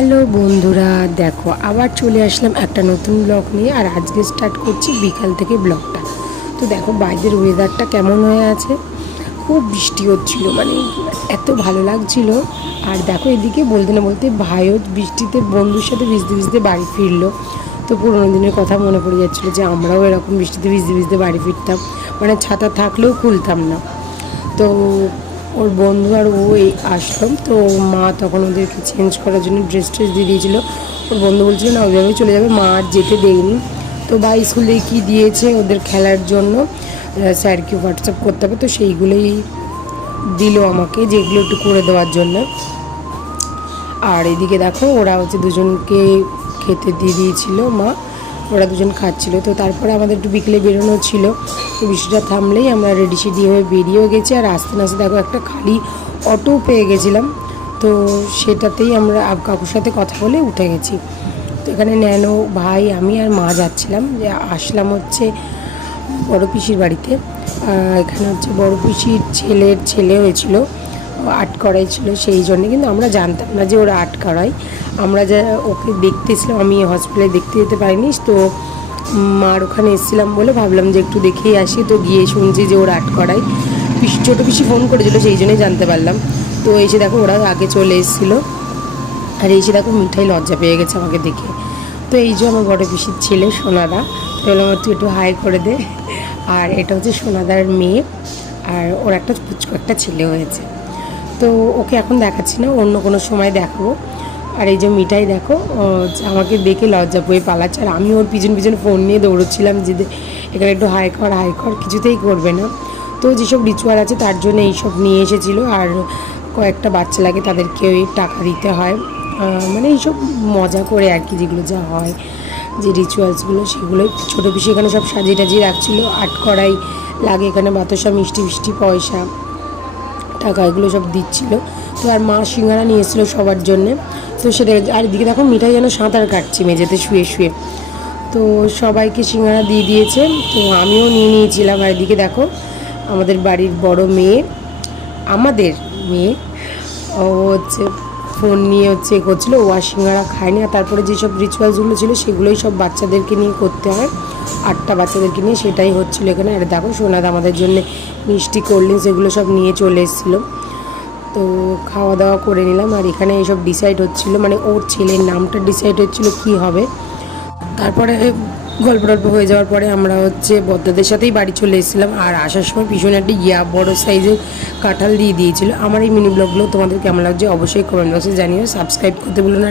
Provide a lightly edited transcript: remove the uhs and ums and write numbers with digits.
Hello বন্ধুরা, দেখো আবার চলে আসলাম একটা নতুন ব্লগ নিয়ে। আর আজকে স্টার্ট করছি বিকাল থেকে ব্লগটা। তো দেখো বাইরের ওয়েদারটা কেমন হয়ে আছে, খুব বৃষ্টি হচ্ছিল, মানে এত ভালো লাগছিল। আর দেখো এদিকে বলতে না বলতে ভাইও বৃষ্টিতে বন্ধুর সাথে ভিজতে ভিজতে বাড়ি ফিরলো। তো পুরোনো দিনের কথা মনে পড়ে যাচ্ছিলো যে আমরাও এরকম বৃষ্টিতে ভিজতে ভিজতে বাড়ি ফিরতাম, মানে ছাতা থাকলেও খুলতাম না। তো ওর বন্ধু আর ও এই আসলাম, তো মা তখন ওদেরকে চেঞ্জ করার জন্য ড্রেস দিয়ে দিয়েছিলো। ওর বন্ধু বলছিল না ওইভাবেই চলে যাবে, মা আর যেতে দেয়নি। তো বা স্কুলে কি দিয়েছে ওদের খেলার জন্য, স্যারকে হোয়াটসঅ্যাপ করতে হবে, তো সেইগুলোই দিল আমাকে, যেগুলো একটু করে দেওয়ার জন্য। আর এদিকে দেখো ওরা দুজনকে খেতে দিয়ে দিয়েছিল মা, ওরা দুজন খাচ্ছিল। তো তারপরে আমাদের একটু বিকেলে বেরোনো ছিল, তো বৃষ্টিটা থামলেই আমরা রেডি সেডি হয়ে বেরিয়েও গেছি। আর আস্তে আস্তে দেখো একটা খালি অটো পেয়ে গেছিলাম, তো সেটাতেই আমরা কাকুর সাথে কথা বলে উঠে গেছি। তো এখানে ন্যানো ভাই আমি আর মা যাচ্ছিলাম, যে আসলাম বড় পিসির বাড়িতে। এখানে বড় পিসির ছেলে হয়েছিল, আর্ট করাই ছিল, সেই জন্যে। কিন্তু আমরা জানতাম না যে ওরা আর্ট করায়। আমরা যা ওকে দেখতেছিলাম, আমি হসপিটালে দেখতে যেতে পারিনি, তো মার ওখানে এসেছিলাম বলে ভাবলাম যে একটু দেখেই আসি। তো গিয়ে শুনছি যে ওরা আর্ট করায়। ছোটো পিসি ফোন করেছিল, সেই জন্যই জানতে পারলাম। তো এসে দেখো ওরা আগে চলে এসেছিলো, আর এসে দেখো মিঠাই লজ্জা পেয়ে গেছে আমাকে দেখে। তো এই যে আমার বড় পিসির ছেলে সোনাদা, তো বললাম তুই একটু হাই করে দে। আর এটা হচ্ছে সোনাদার মেয়ে, আর ওর একটা পুচকু একটা ছেলে হয়েছে। তো ওকে এখন দেখাচ্ছি না, অন্য কোনো সময় দেখাবো। আর এই যে মিঠাই দেখো আমাকে দেখে লজ্জা পেয়ে পালাচ্ছে, আর আমি ওর পিছন পিছন ফোন নিয়ে দৌড়চ্ছিলাম যে এখানে একটু হাই কর, কিছুতেই করবে না। তো যেসব রিচুয়াল আছে তার জন্য এইসব নিয়ে এসেছিলো। আর কয়েকটা বাচ্চা লাগে, তাদেরকে ওই টাকা দিতে হয়, মানে এইসব মজা করে আর কি, যেগুলো যা হয় যে রিচুয়ালসগুলো সেগুলো। ছোটো পিসি এখানে সব সাজিয়ে টাজিয়ে রাখছিলো, আর্ট করাই লাগে এখানে বাতাসা মিষ্টি পয়সা টাকা এগুলো সব দিচ্ছিলো। তো আর মা সিঙ্গারা নিয়ে এসেছিলো সবার জন্যে, তো সেটা। আর এদিকে দেখো মিঠাই যেন সাঁতার কাটছি মেঝেতে শুয়ে শুয়ে, তো সবাইকে সিঙ্গারা দিয়ে দিয়েছে, তো আমিও নিয়ে নিয়েছিলাম। আর এদিকে দেখো আমাদের বাড়ির বড় মেয়ে, আমাদের মেয়ে, ও ফোন নিয়ে করছিলো, ও আর সিঙ্গারা খায়নি। আর তারপরে যেসব রিচুয়ালসগুলো ছিল সেগুলোই সব বাচ্চাদেরকে নিয়ে করতে হয়, 8টা বাচ্চাদেরকে নিয়ে, সেটাই হচ্ছিলো এখানে। আর দেখো সোনাদ আমাদের জন্য মিষ্টি কোল্ড ড্রিঙ্কস এগুলো সব নিয়ে চলে এসেছিলো, তো খাওয়া দাওয়া করে নিলাম। আর এখানে এইসব ডিসাইড হচ্ছিলো, মানে ওর ছেলের নামটা ডিসাইড হচ্ছিলো কী হবে। তারপরে গল্প টল্প হয়ে যাওয়ার পরে আমরা বদ্দাদের সাথেই বাড়ি চলে এসেছিলাম। আর আসার সময় পিছনে একটা বড় সাইজের কাঁঠাল দিয়ে দিয়েছিল। আমার এই মিনি ব্লগগুলো তোমাদের কেমন লাগছে অবশ্যই কমেন্ট বক্সে জানিও, সাবস্ক্রাইব করতে ভুলো না।